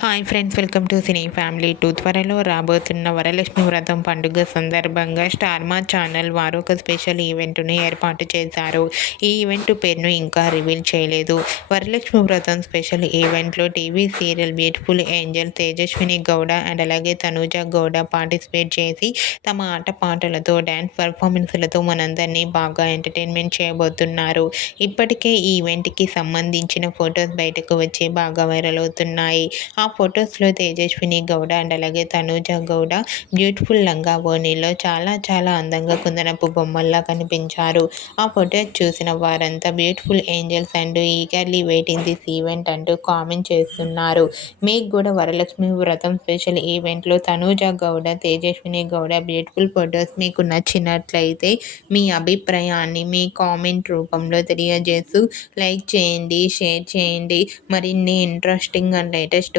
Hi friends welcome to cine family two త్వరలో రాబోతున్న వరలక్ష్మి వ్రతం పండుగ సందర్భంగా స్టార్మా ఛానల్ వారు ఒక స్పెషల్ ఈవెంట్ను ఏర్పాటు చేశారు. ఈ ఈవెంట్ పేరును ఇంకా రివీల్ చేయలేదు. వరలక్ష్మి వ్రతం స్పెషల్ ఈవెంట్లో TV serial beautiful angel Tejaswini Gowda and అలాగే తనూజ గౌడ పార్టిసిపేట్ చేసి తమ ఆటపాటలతో డ్యాన్స్ పర్ఫార్మెన్స్లతో మనందరినీ బాగా ఎంటర్టైన్మెంట్ చేయబోతున్నారు. ఇప్పటికే ఈవెంట్కి సంబంధించిన ఫొటోస్ బయటకు వచ్చి బాగా వైరల్ అవుతున్నాయి. ఆ ఫొటోస్లో తేజస్విని గౌడ అండ్ అలాగే తనూజ గౌడ బ్యూటిఫుల్ లంగా ఓనీలో చాలా చాలా అందంగా కుందనపు బొమ్మల్లా కనిపించారు. ఆ ఫొటోస్ చూసిన వారంతా beautiful angels and eagerly waiting this event అంటూ కామెంట్ చేస్తున్నారు. మీకు కూడా వరలక్ష్మి వ్రతం స్పెషల్ ఈవెంట్లో తనూజ గౌడ తేజస్విని గౌడ బ్యూటిఫుల్ ఫొటోస్ మీకు నచ్చినట్లయితే మీ అభిప్రాయాన్ని మీ కామెంట్ రూపంలో తెలియజేస్తూ లైక్ చేయండి షేర్ చేయండి. మరిన్ని ఇంట్రెస్టింగ్ అండ్ లేటెస్ట్